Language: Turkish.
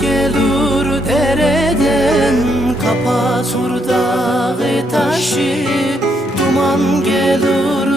gelir dereden Kapatır dağı taşı. Duman gelir